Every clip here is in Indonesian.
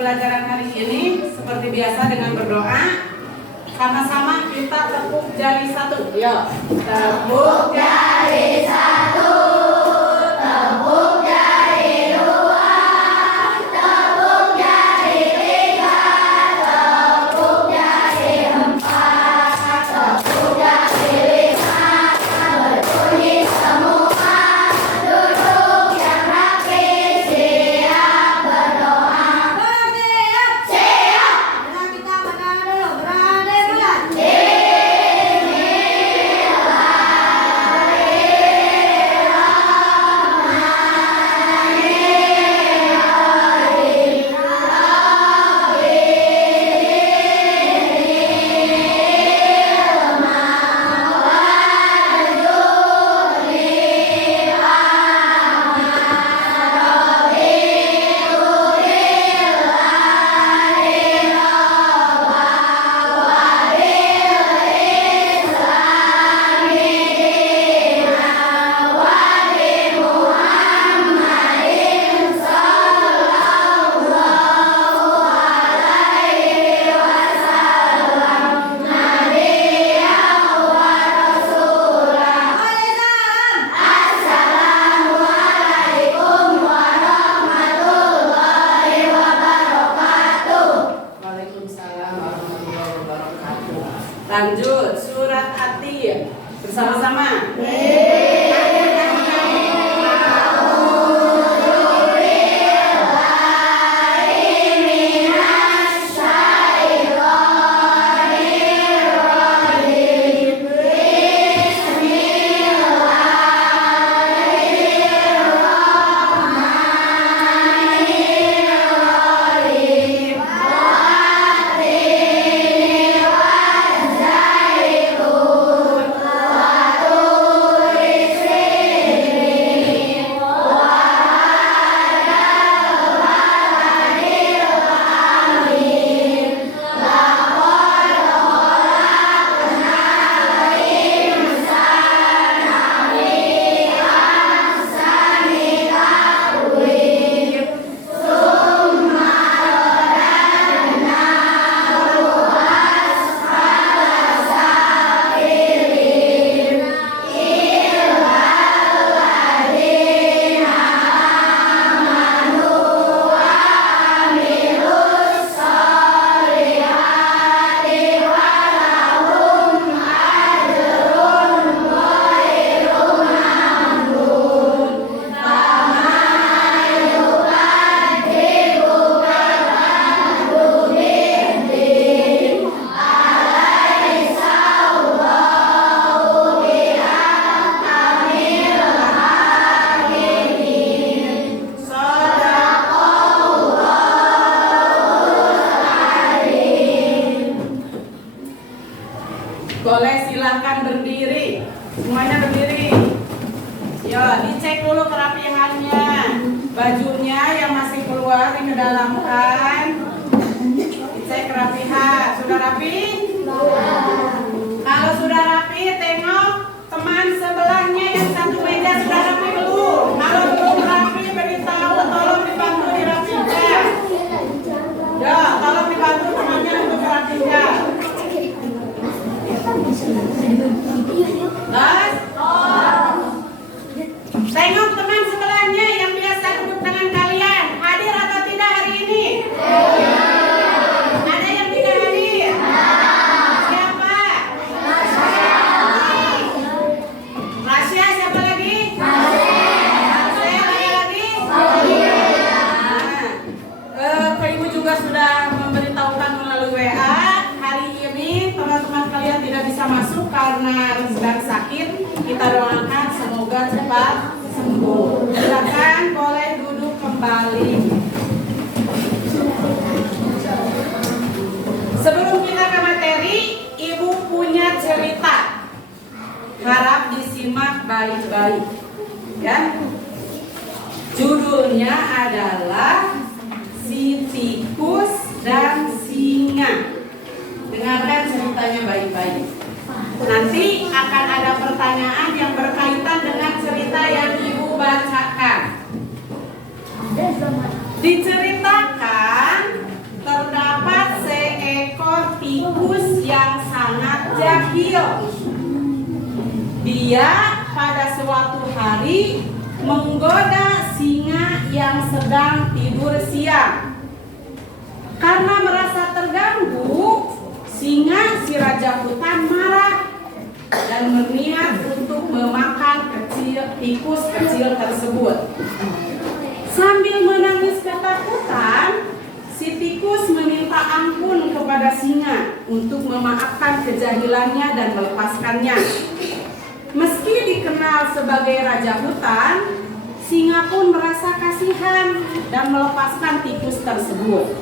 pembelajaran hari ini seperti biasa dengan berdoa. Sama-sama kita tepuk jari satu. Yuk, tepuk jari satu, tepuk jari dua, tepuk jari tiga, tepuk jari empat, tepuk jari lima. Berbunyi semua, duduk yang rapi, siap berdoa. Siap. Dengan kita berdoa dulu, berdoa mulai. Waalaikumsalam warahmatullahi wabarakatuh. Lanjut surat At-Tin bersama-sama. Boleh silahkan berdiri. Semuanya berdiri. Yo, dicek dulu kerapihannya. Bajunya yang masih keluar dikedalamkan. Dicek kerapihan. Sudah rapi? Kalau sudah rapi, tengok teman sebelahnya yang satu meja sudah rapi belum? Kalau belum rapi, beritahu, tolong dibantu dirapikan. Ya, tolong dibantu temannya untuk merapikan. Mas, tengok teman sebelahnya yang biasa duduk dengan kalian. Hadir atau tidak hari ini? Ada yang tidak hadir? Siapa? Rasya, siapa lagi? Saya lagi? Ke ibu juga sudah memberitahukan melalui WA. Hari ini teman-teman kalian tidak bisa masuk karena sedang sakit. Kita doakan semoga cepat sembuh. Silakan boleh duduk kembali. Sebelum kita ke materi, ibu punya cerita. Harap disimak baik-baik. Ya. Judulnya adalah Si Tikus dan Singa. Dengarkan ceritanya baik-baik. Nanti akan ada pertanyaan yang berkaitan dengan cerita yang ibu bacakan. Diceritakan adil. Dia pada suatu hari menggoda singa yang sedang tidur siang. Karena merasa terganggu, singa si raja hutan marah dan berniat untuk memakan tikus kecil tersebut. Sambil menangis ketakutan, si tikus meminta ampun kepada singa untuk memaafkan kejahilannya dan melepaskannya. Meski dikenal sebagai raja hutan, singa pun merasa kasihan dan melepaskan tikus tersebut.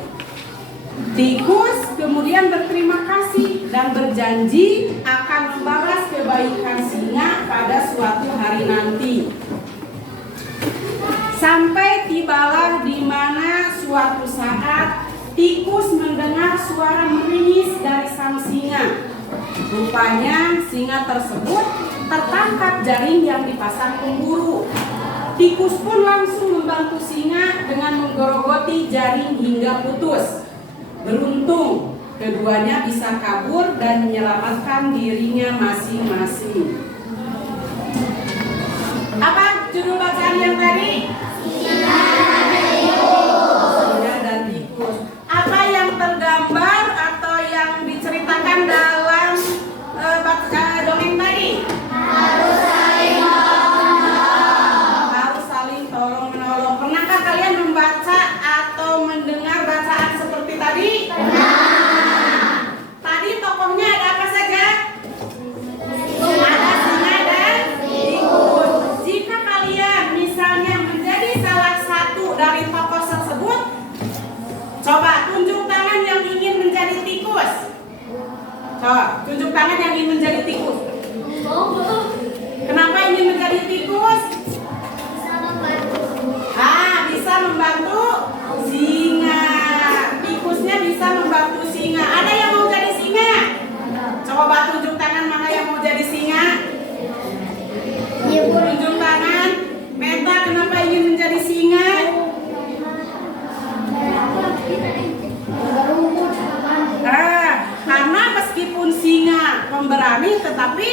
Tikus kemudian berterima kasih dan berjanji akan membalas kebaikan singa pada suatu hari nanti. Sampai tibalah di mana suatu saat tikus mendengar suara meringis dari sang singa. Rupanya singa tersebut tertangkap jaring yang dipasang pemburu. Tikus pun langsung membantu singa dengan menggerogoti jaring hingga putus. Beruntung keduanya bisa kabur dan menyelamatkan dirinya masing-masing. Apa judul bacaan yang tadi? Singa dan tikus. Apa yang tergambar atau yang diceritakan dalam dongeng tadi? Harus saling tolong menolong. Pernahkah kalian membaca atau mendengar bacaan seperti tadi? Pernah. Tadi tokohnya ada apa saja? Ada singa dan tikus. Jika kalian misalnya menjadi salah satu dari tokoh tersebut, coba tunjuk tangan yang ingin menjadi tikus. Coba tunjuk tangan yang ingin menjadi tikus. Kenapa ingin menjadi tikus? Bisa membantu singa. Tikusnya bisa membantu singa. Ada yang mau jadi singa? Coba tunjuk tangan mana yang mau jadi singa. Tunjuk tangan. Meta, kenapa ingin menjadi singa? Karena meskipun singa pemberani, tetapi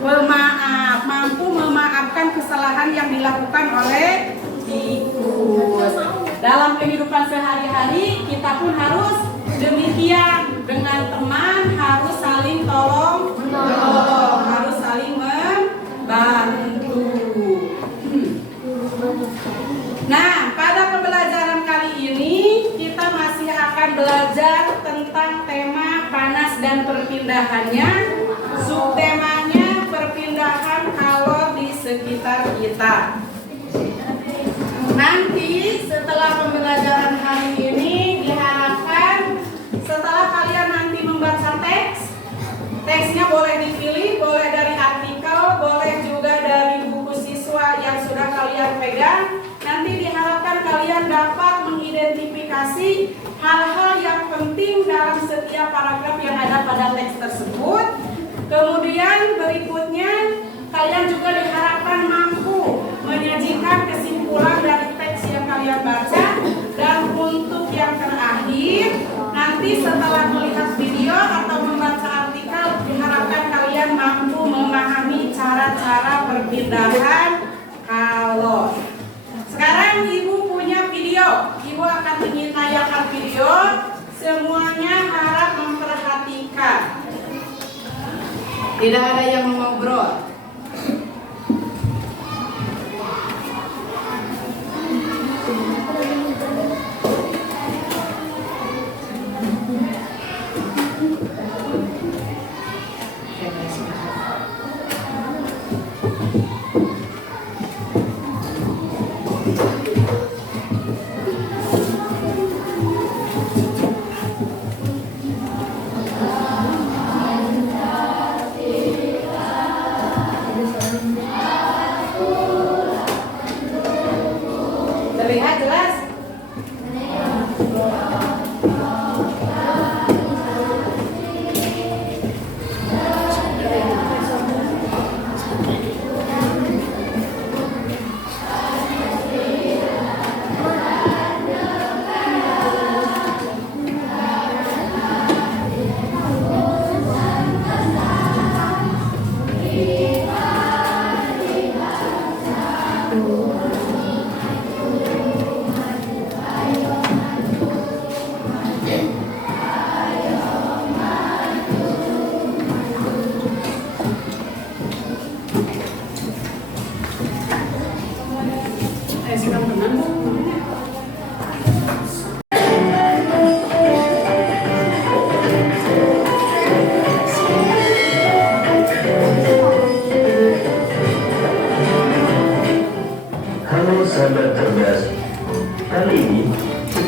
pemaaf, mampu memaafkan kesalahan yang dilakukan oleh tikus. Dalam kehidupan sehari-hari kita pun harus demikian. Dengan teman harus saling tolong menolong, harus saling membantu. Nah, pada pembelajaran kali ini kita masih akan belajar tentang tema panas dan perpindahannya. Subtemanya perpindahan kalor di sekitar kita. Nanti setelah pembelajaran hari ini diharapkan setelah kalian nanti membaca teksnya boleh dipilih, boleh dari artikel, boleh juga dari buku siswa yang sudah kalian pegang. Nanti diharapkan kalian dapat mengidentifikasi hal-hal yang penting dalam setiap paragraf yang ada pada teks tersebut. Kemudian berikutnya kalian juga diharapkan mampu menyajikan kesimpulan dari teks yang kalian baca. Dan untuk yang terakhir, nanti setelah melihat video atau membaca artikel, diharapkan kalian mampu memahami cara-cara perpindahan kalor. Sekarang Ibu punya video. Ibu akan menayangkan video. Semuanya harap memperhatikan. Tidak ada yang mengobrol.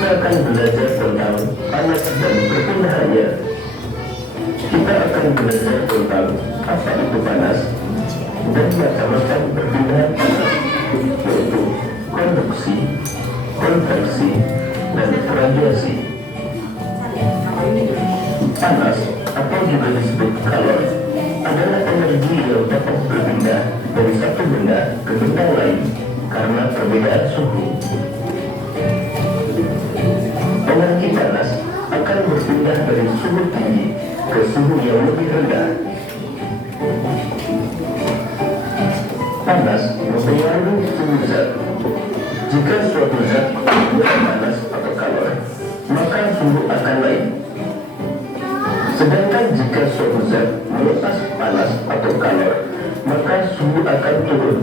akan belajar tentang panas dan perpindahannya. Kita akan belajar tentang apa itu panas dan macam-macam perpindahan panas, yaitu konduksi, konveksi, dan radiasi. Panas atau juga disebut kalor adalah energi yang dapat berpindah dari satu benda ke benda lain karena perbedaan suhu. Energi panas akan berpindah dari suhu tinggi ke suhu yang lebih rendah. Panas mempengaruhi suhu zat. Jika suatu zat lebih panas atau kalor, maka suhu akan naik. Sedangkan jika suatu zat melepas panas atau kalor, maka suhu akan turun.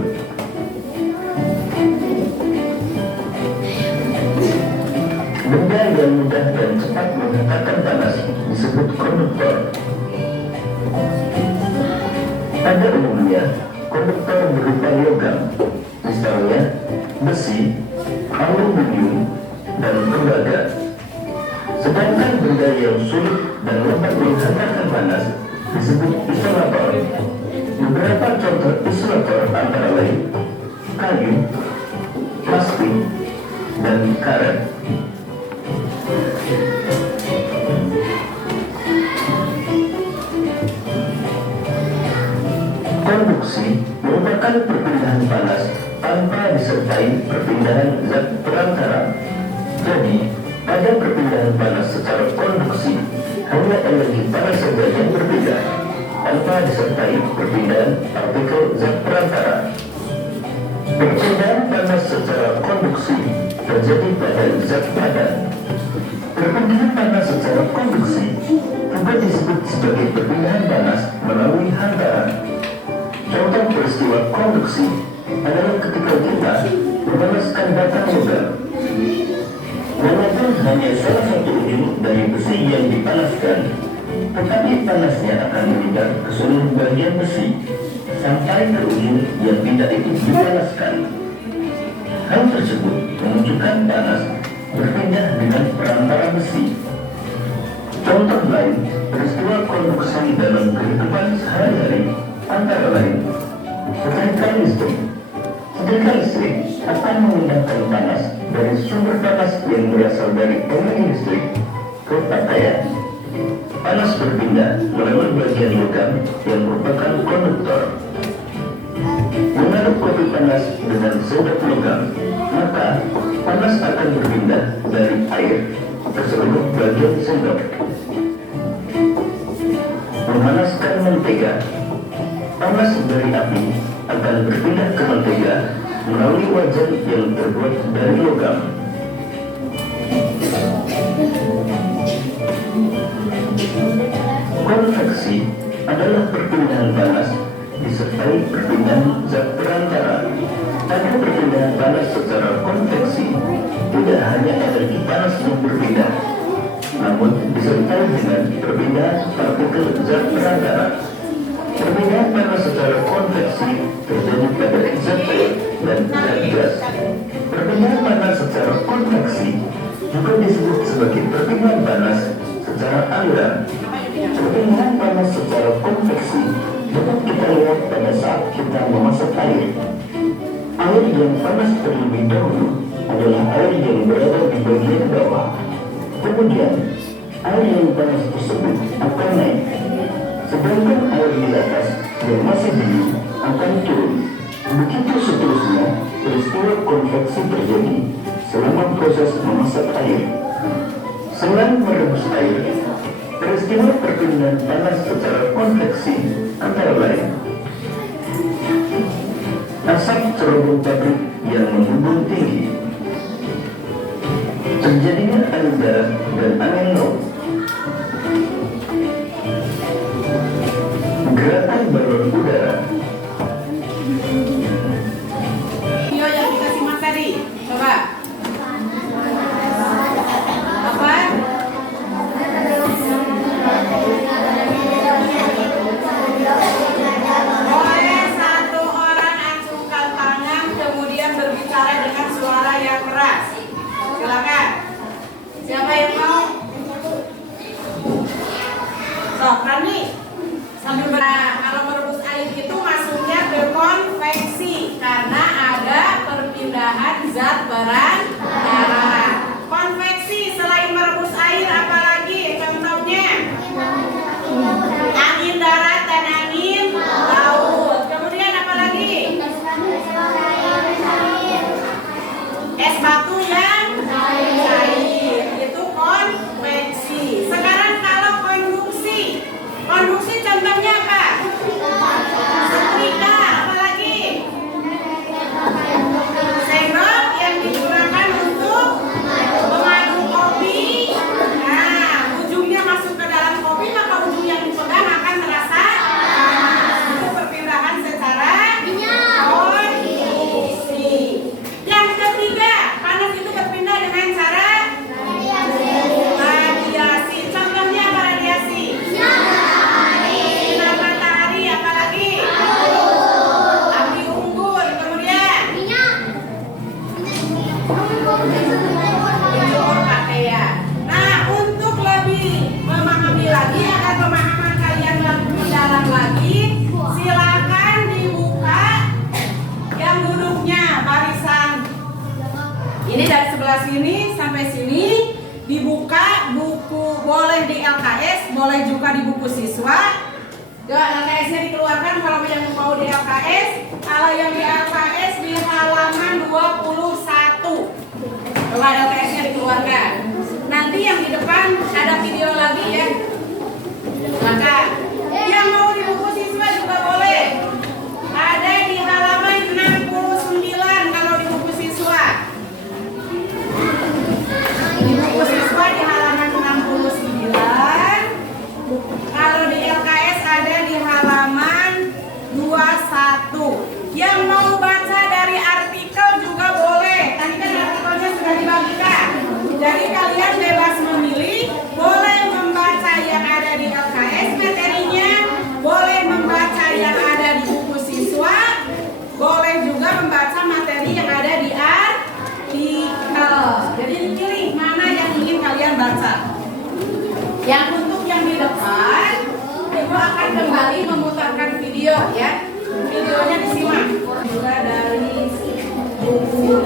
Benda yang mudah dan cepat menghantarkan panas disebut konduktor. Pada umumnya, konduktor berupa logam, misalnya besi, aluminium, dan tembaga. Sedangkan benda yang sulit dan lambat menghantarkan panas disebut isolator. Beberapa contoh isolator antara lain kayu, plastik, dan karet. Konduksi merupakan perpindahan panas tanpa disertai perpindahan zat perantara. Jadi, pada perpindahan panas secara konduksi, hanya energi panas saja yang berbeda, tanpa disertai perpindahan partikel zat perantara. Perpindahan panas secara konduksi terjadi pada zat padat. Perpindahan panas secara konduksi juga disebut sebagai perpindahan panas melalui hantaran. Contoh peristiwa konduksi adalah ketika kita memanaskan batang logam. Walaupun hanya salah satu ujung dari besi yang dipanaskan, tetapi panasnya akan menyebar ke seluruh bagian besi sampai ke ujung yang tidak itu dipanaskan. Hal tersebut menunjukkan panas berpindah dengan perantara besi. Contoh lain, peristiwa konduksi dalam kehidupan sehari-hari antara lain setrika listrik. Setrika listrik akan memindahkan panas dari sumber panas yang berasal dari pemain listrik ke pakaian. Panas berpindah melalui bagian logam yang merupakan konduktor. Mengaduk kopi panas dengan sendok logam, maka panas akan berpindah dari air ke seluruh bagian sendok. Memanaskan mentega, panas dari api akan berpindah ke mentega melalui wajan yang terbuat dari logam. Konveksi adalah perpindahan panas disertai perpindahan zat perantara. Pada perpindahan panas secara konveksi, tidak hanya energi panas yang berpindah, namun disertai dengan perpindahan partikel zat perantara. Perpindahan panas secara konveksi terjadi pada zat air dan zat gas. Perpindahan panas secara konveksi juga disebut sebagai perpindahan panas secara aliran. Perpindahan panas secara konveksi dapat kita lihat pada saat kita memasak air. Air yang panas terlebih dahulu adalah air yang berada di bagian bawah. Kemudian, air yang panas tersebut akan naik. Sedangkan air di atas yang masih dingin akan turun. Begitu seterusnya, peristiwa konveksi terjadi selama proses memasak air. Selain merebus air, peristiwa perpindahan panas secara konveksi antara lain asap cerobong pabrik yang membumbung tinggi, terjadinya air darat dan angin laut, gerakan balon udara. Video yang kita simak tadi, coba. Apa? Boleh satu orang acungkan tangan kemudian berbicara dengan suara yang keras. Silakan. dibuka, buku boleh di LKS, boleh juga di buku siswa. LKS-nya dikeluarkan kalau yang mau di LKS. Kalau yang di LKS di halaman 21. Coba LKS-nya dikeluarkan. Nanti yang di depan ada video lagi ya. Maka yang mau di buku siswa juga boleh. Ada di halaman 69 kalau di buku siswa. Di buku siswa di halaman 69. Kalau di LKS ada di halaman 21. Yang mau baca dari artikel juga boleh. Tadi kan artikelnya sudah dibagikan. Jadi kalian bebas memilih, boleh membaca yang ada di LKS materinya, boleh membaca yang ada di buku siswa, boleh juga membaca materi yang ada di artikel. Jadi dipilih mana yang ingin kalian baca. Yang untuk yang di depan, Ibu akan kembali memutarkan video ya. Videonya disimak. Juga dari buku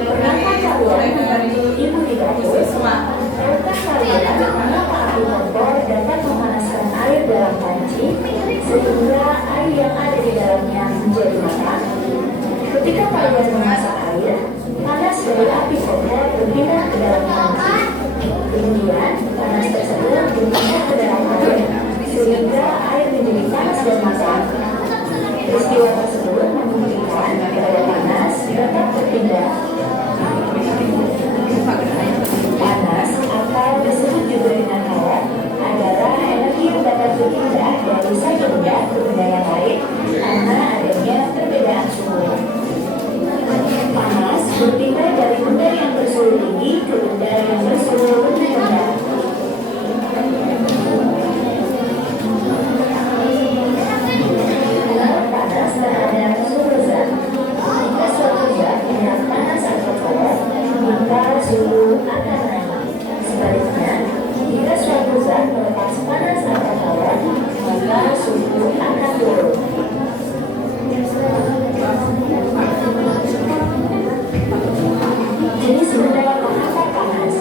boleh dari buku siswa. Mengapa api kompor dapat memanaskan air dalam panci sehingga air yang ada di dalamnya menjadi matang? Ketika kalian memasak air, panas dari api kompor berpindah ke dalam panci. Kemudian panas tersebut berpindah ke dalam air sehingga air menjadi panas dan matang. Peristiwa tersebut membuktikan bahwa panas dapat berpindah. Panas atau disebut juga dengan hawa adalah energi yang dapat berpindah dari satu benda ke benda yang lain karena adanya perbedaan suhu. Panas berpindah dari benda yang bersuhu tinggi ke benda yang bersuhu lebih rendah. Panas terhadap suhu zat. Jika suatu zat yang panas atau hangat, maka suhu akan naik. Sebaliknya, jika suatu zat melepas panas atau hangat, maka suhu akan turun. Jenis benda yang menghantar panas.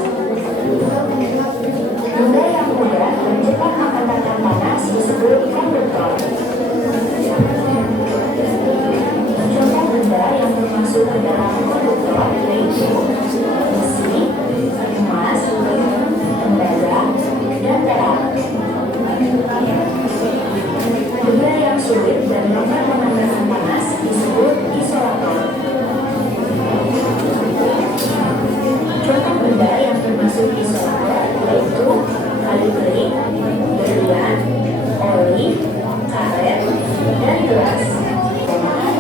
Benda yang mudah dan cepat menghantarkan panas disebut konduktor. Contoh benda yang termasuk ke dalam konduktor yaitu besi, emas, tembaga, dan perak. Benda yang sulit dan dapat menghantarkan panas disebut isolator. Contoh benda yang termasuk isolator yaitu kayu kering, berlian, oli, karet, dan gelas. Panas.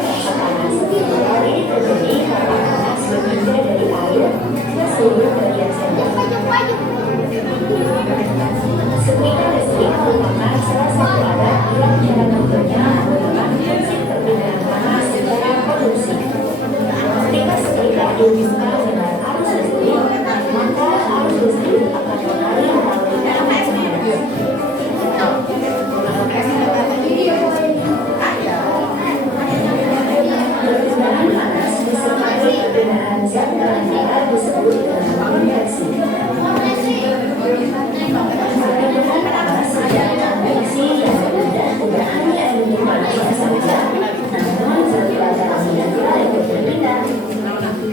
Hal ini terjadi karena panas berpindah dari air ke seluruh bagian sendok. Setrika listrik merupakan salah satu alat yang cara kerjanya menggunakan prinsip perpindahan panas secara konduksi. Ketika setrika dipisah dengan arus listrik, maka arus listrik akan mengalir melalui elemen panas. Perpindahan panas disertai perpindahan zat dalam darah disebut dengan konveksi. Perpindahan panas dan konveksi yang berpindah tidak hanya energi panasnya saja, namun zat dalamnya pula ikut berpindah.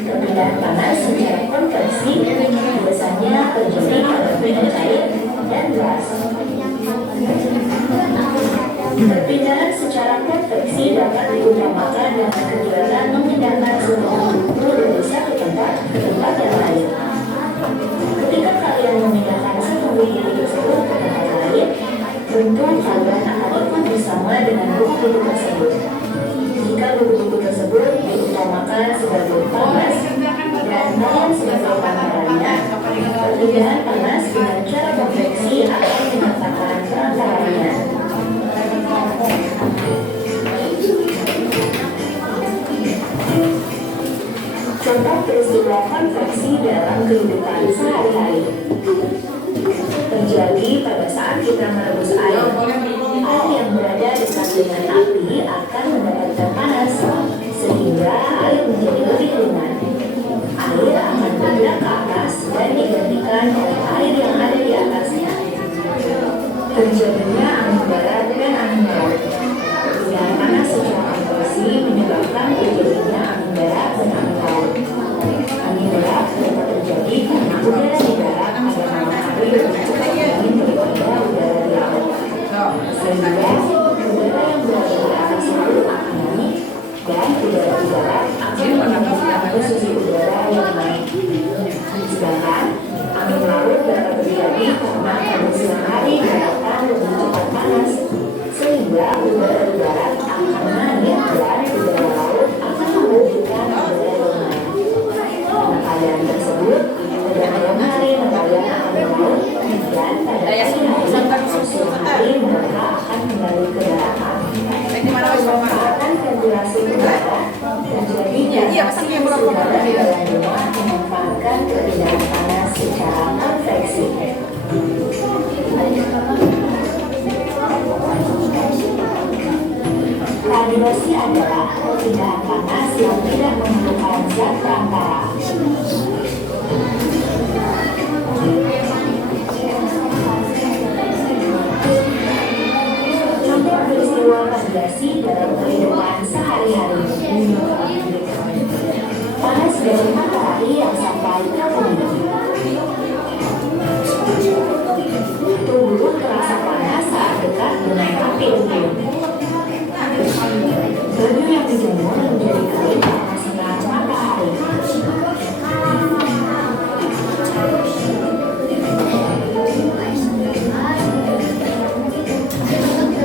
Perpindahan panas secara konveksi biasanya terjadi pada benda cair dan gas. Perpindahan secara konveksi dapat diutamakan dengan kegiatan memindahkan suhu dari satu tempat ke tempat yang lain. Ketika kalian memindahkan suhu tersebut ke tempat lain, tentu kalian akan ikut bersama dengan buku-buku tersebut. Jika buku-buku tersebut diutamakan sebagai panas dan kalian sebagai pantarannya, perpindahan panas dengan cara konveksi akan dikatakan perantaranya. Contoh peristiwa konveksi dalam kehidupan sehari-hari terjadi pada saat kita merebus air. Air yang berada dekat dengan api akan mendapatkan panas sehingga air menjadi lebih ringan. Air akan menghadap ke atas dan digantikan oleh air yang ada di atasnya. Terjadinya angin barat dan angin laut. Perpindahan panas secara konversi menyebabkan terjadinya angin barat dan angin laut. Angin barat dapat terjadi karena udara di darat pada malam hari lebih cepat dingin daripada udara di laut. Sehingga udara yang berada di atas laut akan naik dan udara di darat akan meningkatkan posisi udara yang naik. Sedangkan angin laut dapat terjadi karena pada siang hari daratan lebih cepat panas, sehingga udara di darat akan naik dan udara laut akan menunjukkan udara yang naik. Pada keadaan tersebut, pada malam hari nelayan akan melaut dan pada siang hari mereka akan kembali ke daratan. Pemanfaatan ventilasi udara terjadinya udara di dalam rumah memanfaatkan perpindahan panas secara konveksi. Radiasi adalah perpindahan panas yang tidak memerlukan zat perantara. Contoh peristiwa radiasi dalam kehidupan sehari-hari. Panas dari matahari yang sampai ke bumi. Tubuh terasa panas saat dekat dengan api unggun. Baju yang dijemur menjadi kering karena sinar matahari.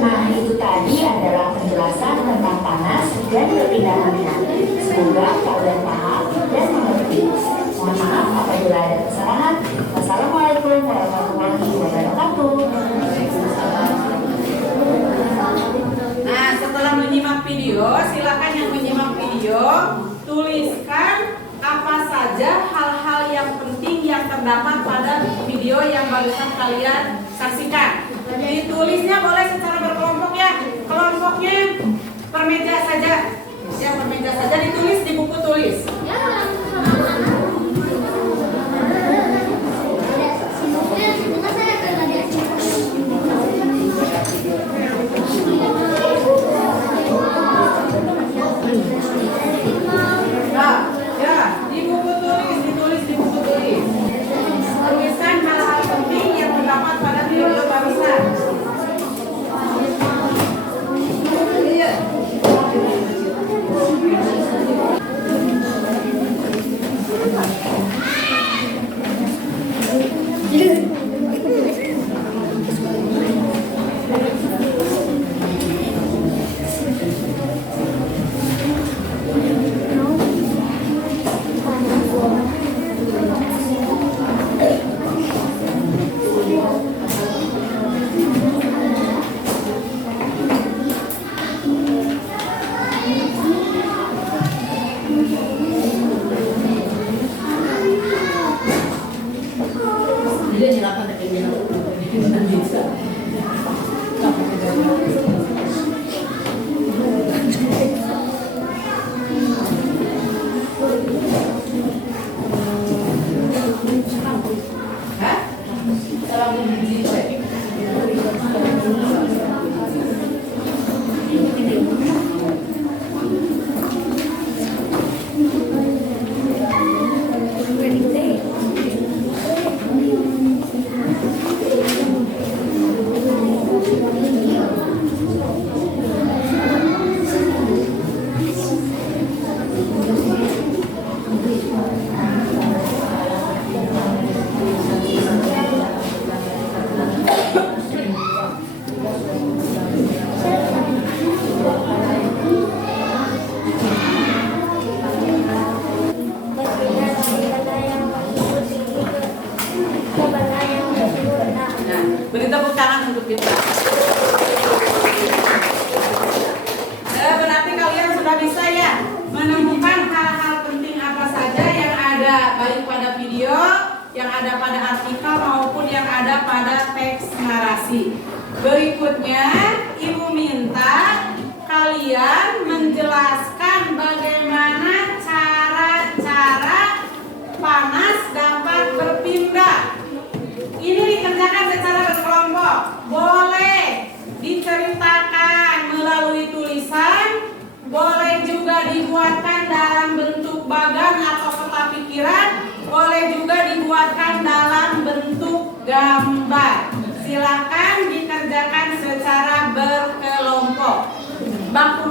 Nah, itu tadi adalah penjelasan tentang panas dan perpindahannya. Semoga kalian paham dan mengerti. Mohon maaf apabila ada kesalahan. Wassalamualaikum warahmatullahi wabarakatuh. Nah, setelah menyimak video, silakan yang menyimak video tuliskan apa saja hal-hal yang penting yang terdapat pada video yang barusan kalian saksikan. Ditulisnya boleh secara berkelompok ya. Kelompoknya per meja saja. Ya, per meja saja ditulis di buku tulis. Nah, ya, di buku tulis, ditulis di buku tulis. Tuliskan hal-hal penting yang terdapat pada video barusan. Iya. Beri tepuk tangan untuk kita. Berarti kalian sudah bisa ya menemukan hal-hal penting apa saja yang ada baik pada video, yang ada pada artikel maupun yang ada pada teks narasi. Berikutnya, Ibu minta kalian menjelaskan bagaimana cara-cara panas dibuatkan dalam bentuk bagan atau peta pikiran, boleh juga dibuatkan dalam bentuk gambar. Silakan dikerjakan secara berkelompok. Bang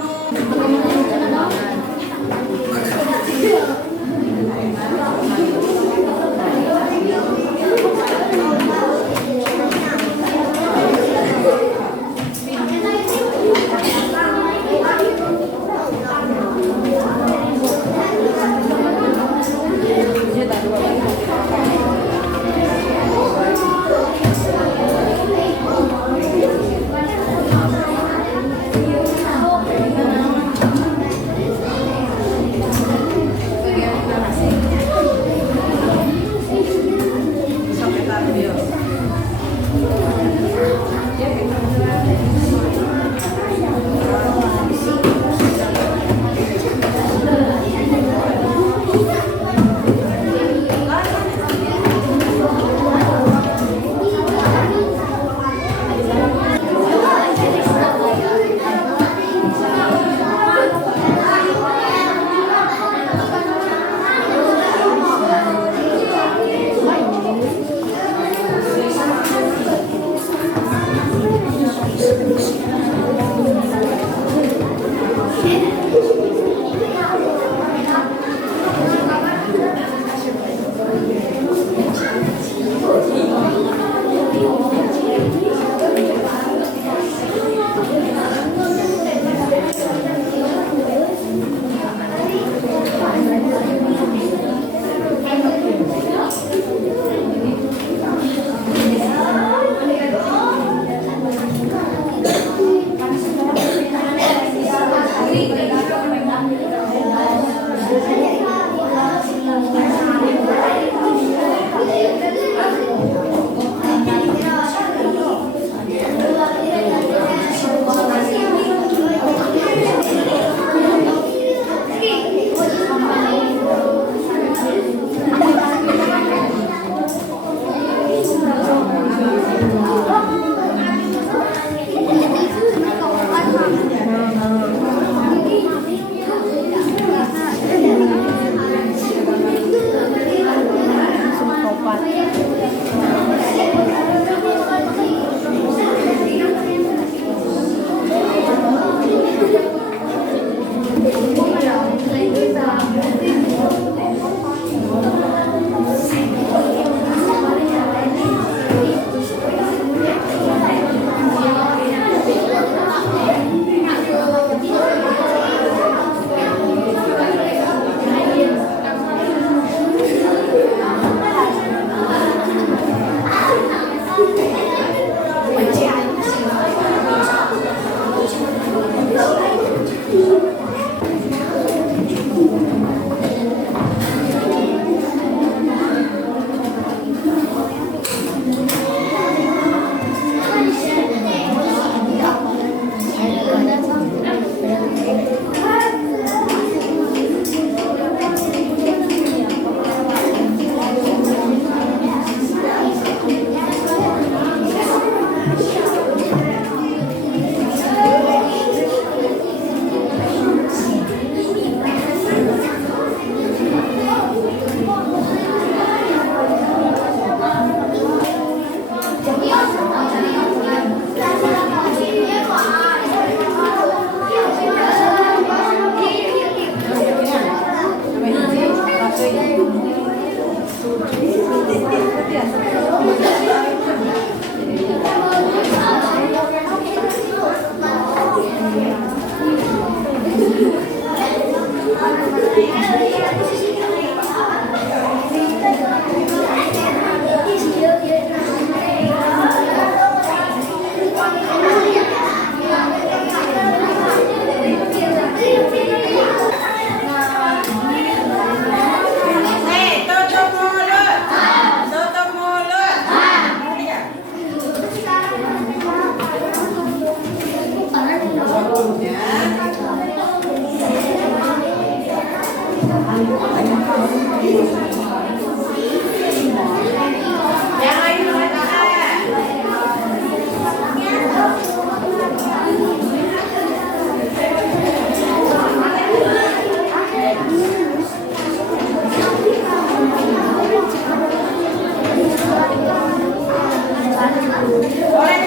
Oleh